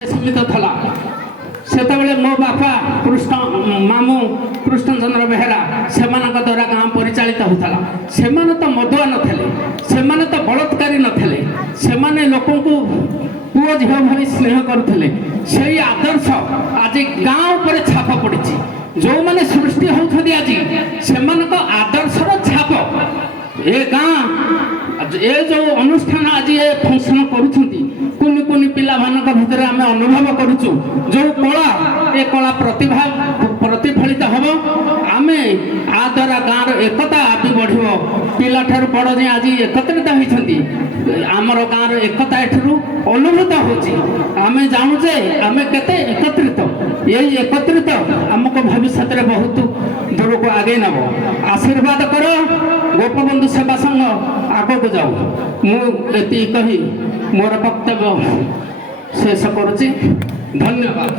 ସୀମିତ ଥିଲା। ସେତେବେଳେ ମୋ ବାପା ମାମୁଁ କୃଷ୍ଣଚନ୍ଦ୍ର ବେହେରା ସେମାନଙ୍କ ଦ୍ୱାରା ଗାଁ ପରିଚାଳିତ ହେଉଥିଲା। ସେମାନେ ତ ମଦୁଆ ନଥିଲେ, ସେମାନେ ତ ବଳତ୍କାରୀ ନଥିଲେ, ସେମାନେ ଲୋକଙ୍କୁ ପୁଅ ଝିଅ ଭଳି ସ୍ନେହ କରୁଥିଲେ। ସେଇ ଆଦର୍ଶ ଆଜି ଗାଁ ଉପରେ ଛାପ ପଡ଼ିଛି। ଯେଉଁମାନେ ସୃଷ୍ଟି ହେଉଛନ୍ତି ଆଜି ସେମାନଙ୍କ ଆଦର୍ଶର ଛାପ ଏ ଗାଁ ଏ ଯେଉଁ ଅନୁଷ୍ଠାନ ଆଜି ଏ ଫଙ୍କସନ୍ କରୁଛନ୍ତି, କୁନି କୁନି ପିଲାମାନଙ୍କ ଭିତରେ ଆମେ ଅନୁଭବ କରୁଛୁ ଯେଉଁ କଳା, ଏ କଳା ପ୍ରତିଫଳିତ ହେବ। ଆମେ ଆ ଦ୍ୱାରା ଗାଁର ଏକତା ଆଗକୁ ବଢ଼ିବ। ପିଲାଠାରୁ ବଡ଼ ଯାଏଁ ଆଜି ଏକତ୍ରିତ ହୋଇଛନ୍ତି। ଆମର ଗାଁର ଏକତା ଏଠାରୁ ଅନୁଭୂତ ହେଉଛି। ଆମେ ଜାଣୁ ଯେ ଆମେ କେତେ ଏକତ୍ରିତ। ଏଇ ଏକତ୍ରିତ ଆମକୁ ଭବିଷ୍ୟତରେ ବହୁତ ଦୂରକୁ ଆଗେଇ ନେବ। ଆଶୀର୍ବାଦ କର, ଗୋପବନ୍ଧୁ ସେବା ସଂଘ ଆଗକୁ ଯାଉ। ମୁଁ ଏତିକି କହି ମୋର ବକ୍ତବ୍ୟ ଶେଷ କରୁଛି। ଧନ୍ୟବାଦ।